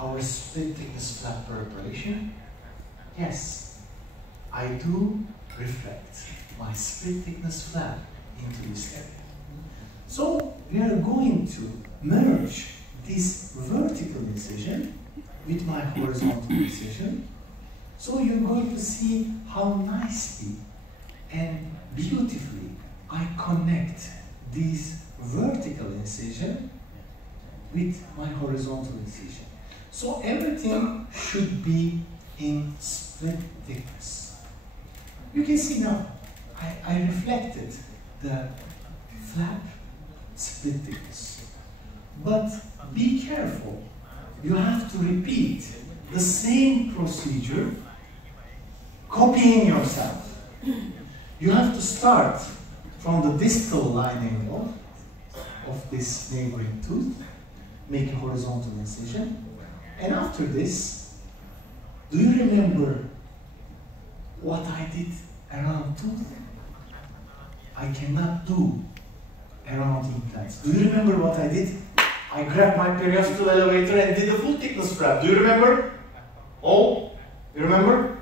our split thickness flap preparation? Yes, I do reflect my split thickness flap into this area. So we are going to merge this vertical incision with my horizontal incision. So you're going to see how nicely and beautifully I connect this vertical incision with my horizontal incision. So everything should be in split thickness. You can see now, I reflected the flap split thickness. But be careful, you have to repeat the same procedure, copying yourself. You have to start from the distal line angle of this neighboring tooth, make a horizontal incision, and after this, do you remember what I did around tooth? I cannot do around implants. Do you remember what I did? I grabbed my periostal elevator and did a full thickness flap. Do you remember? Oh, you remember?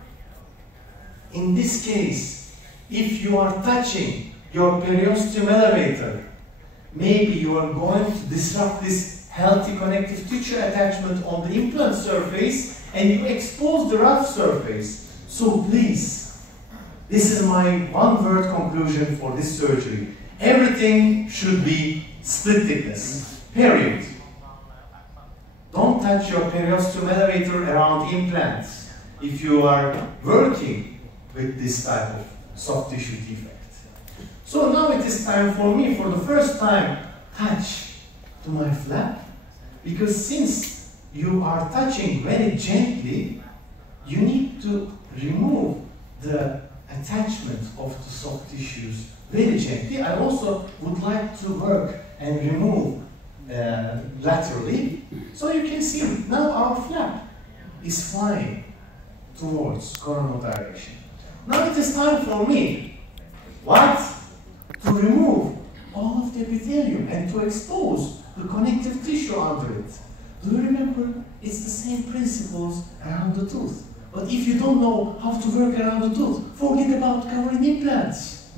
In this case, if you are touching your periosteum elevator, maybe you are going to disrupt this healthy connective tissue attachment on the implant surface and you expose the rough surface. So please, this is my one-word conclusion for this surgery. Everything should be split thickness, period. Don't touch your periosteum elevator around implants if you are working with this type of soft tissue defect. So now it is time for me, for the first time, touch to my flap, because since you are touching very gently, you need to remove the attachment of the soft tissues very gently. I also would like to work and remove laterally. So you can see now our flap is flying towards coronal direction. Now it is time for me, what? To remove all of the epithelium and to expose the connective tissue under it. Do you remember? It's the same principles around the tooth. But if you don't know how to work around the tooth, forget about covering implants.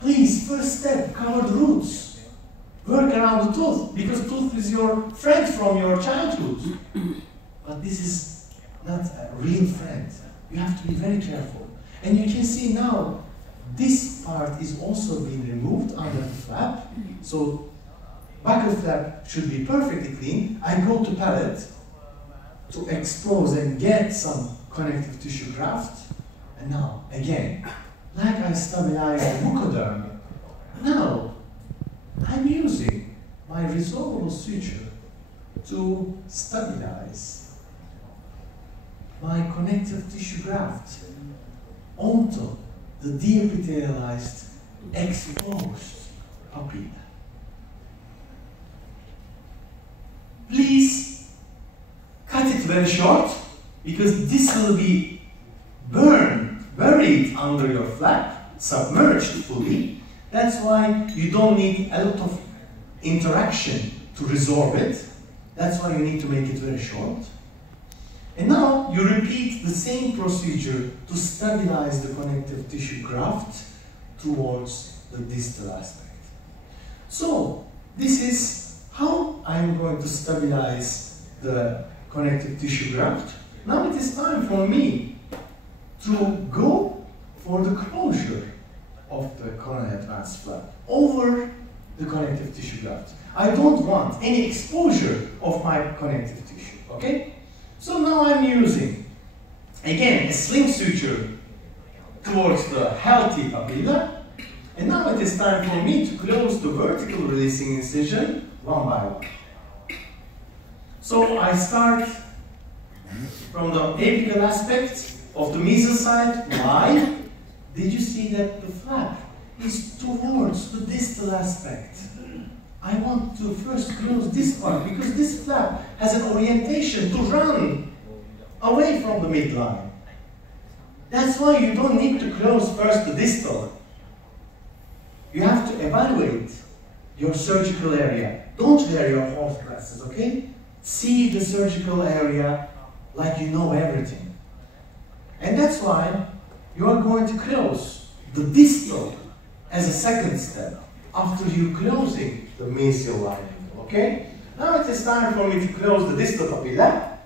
Please, first step, cover the roots. Work around the tooth, because tooth is your friend from your childhood. But this is not a real friend. You have to be very careful. And you can see now, this part is also being removed under the flap. So, buccal flap should be perfectly clean. I go to palate to expose and get some connective tissue graft. And now, again, like I stabilize the mucoderm, now I'm using my resorbable suture to stabilize my connective tissue graft onto the deepithelialized exposed papilla. Please cut it very short, because this will be buried under your flap, submerged fully. That's why you don't need a lot of interaction to resorb it. That's why you need to make it very short. And now you repeat the same procedure to stabilize the connective tissue graft towards the distal aspect. So this is how I'm going to stabilize the connective tissue graft. Now it is time for me to go for the closure of the coronary advanced flap over the connective tissue graft. I don't want any exposure of my connective tissue, okay? So now I'm using, again, a sling suture towards the healthy papilla. And now it is time for me to close the vertical releasing incision one by one. So I start from the apical aspect of the mesial side. Why? Did you see that the flap is towards the distal aspect? I want to first close this part, because this flap has an orientation to run away from the midline. That's why you don't need to close first the distal. You have to evaluate your surgical area. Don't wear your horse glasses, okay? see the surgical area like you know everything. And that's why you are going to close the distal as a second step after you closing the mesial lining, okay? Now it is time for me to close the distal papilla.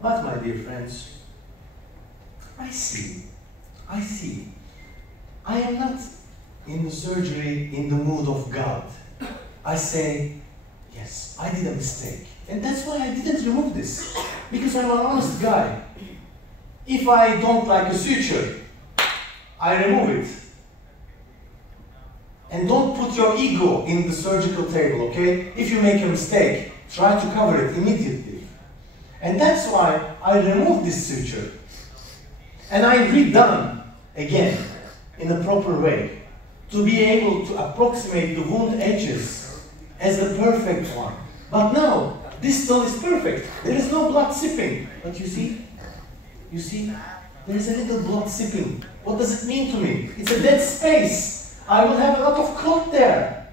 But my dear friends, I see. I am not in the surgery in the mood of God. I say, yes, I did a mistake. And that's why I didn't remove this. Because I'm an honest guy. If I don't like a suture, I remove it. And don't put your ego in the surgical table, okay? If you make a mistake, try to cover it immediately. And that's why I removed this suture. And I redone again in a proper way to be able to approximate the wound edges as the perfect one. But now, distal is perfect. There is no blood sipping. But you see, there's a little blood sipping. What does it mean to me? It's a dead space. I will have a lot of clot there.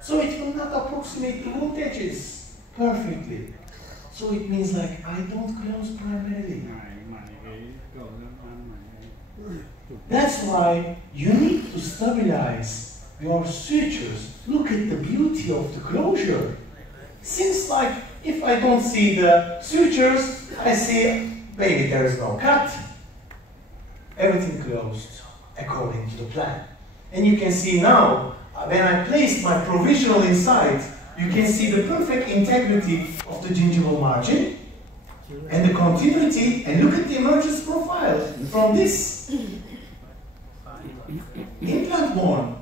So it will not approximate the wound edges perfectly. So it means like I don't close primarily. That's why you need to stabilize your sutures. Look at the beauty of the closure. Since like if I don't see the sutures, I see maybe there is no cut. Everything closed according to the plan. And you can see now, when I placed my provisional inside, you can see the perfect integrity of the gingival margin and the continuity, and look at the emergence profile from this implant bone.